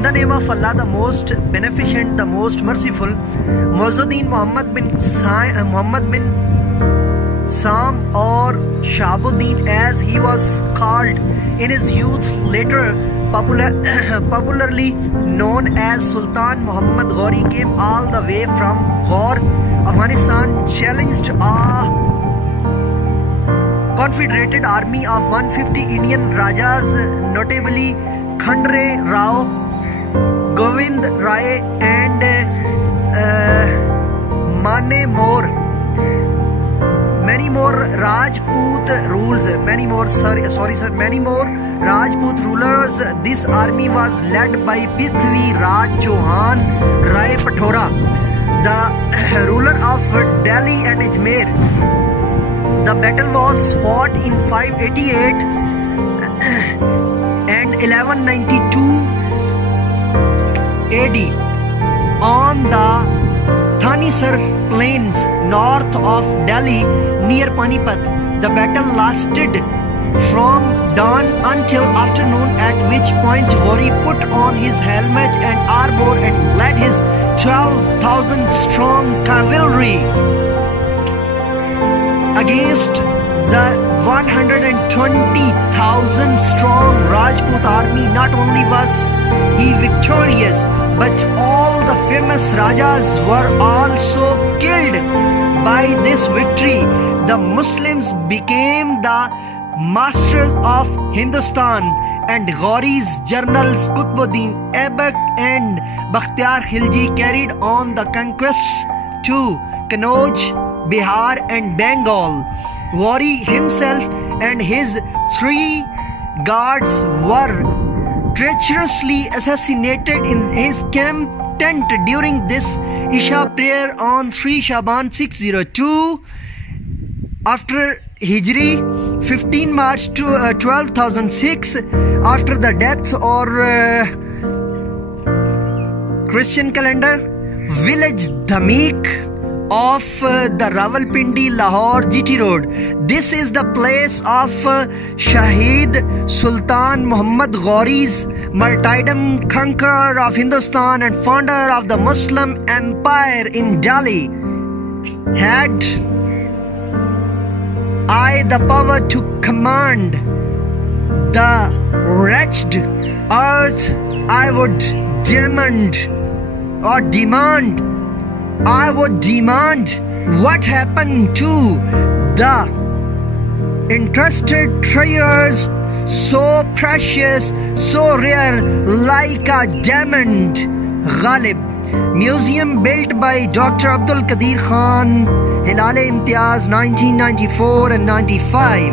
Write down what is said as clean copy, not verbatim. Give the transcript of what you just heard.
In the name of Allah, the most beneficent, the most merciful. Muazzuddin Muhammad bin Sam or Shahbuddin, as he was called in his youth, later popularly known as Sultan Muhammad Gauri, came all the way from Gaur, Afghanistan, challenged a confederated army of 150 Indian Rajas, notably Khandre Rao, Govind Rai and Mane More. Many more Rajput rulers. This army was led by Prithvi Raj Chauhan Rai Pathora, the ruler of Delhi and Ajmer. The battle was fought in 588 and 1192 AD on the Thanisar plains north of Delhi near Panipat. The battle lasted from dawn until afternoon, at which point Gauri put on his helmet and armor and led his 12,000 strong cavalry against the 120,000 strong Rajput army. Not only was he victorious, but all the famous Rajas were also killed. By this victory, the Muslims became the masters of Hindustan, and Gauri's generals Qutbuddin Aibak and Bakhtiar Khilji carried on the conquests to Kannauj, Bihar and Bengal. Gauri himself and his 3 guards were treacherously assassinated in his camp tent during this Isha prayer on 3 Shaban 602 after Hijri, 15 March to 12,006 after the death or Christian calendar. Village Dhamik of the Rawalpindi Lahore GT Road. This is the place of Shahid Sultan Muhammad Gauri's martyrdom, conqueror of Hindustan and founder of the Muslim Empire in Delhi. Had I the power to command the wretched earth, I would demand what happened to the entrusted treasures, so precious, so rare, like a diamond. Ghalib. Museum built by Dr. Abdul Qadir Khan, Hilale Imtiaz, 1994 and 95.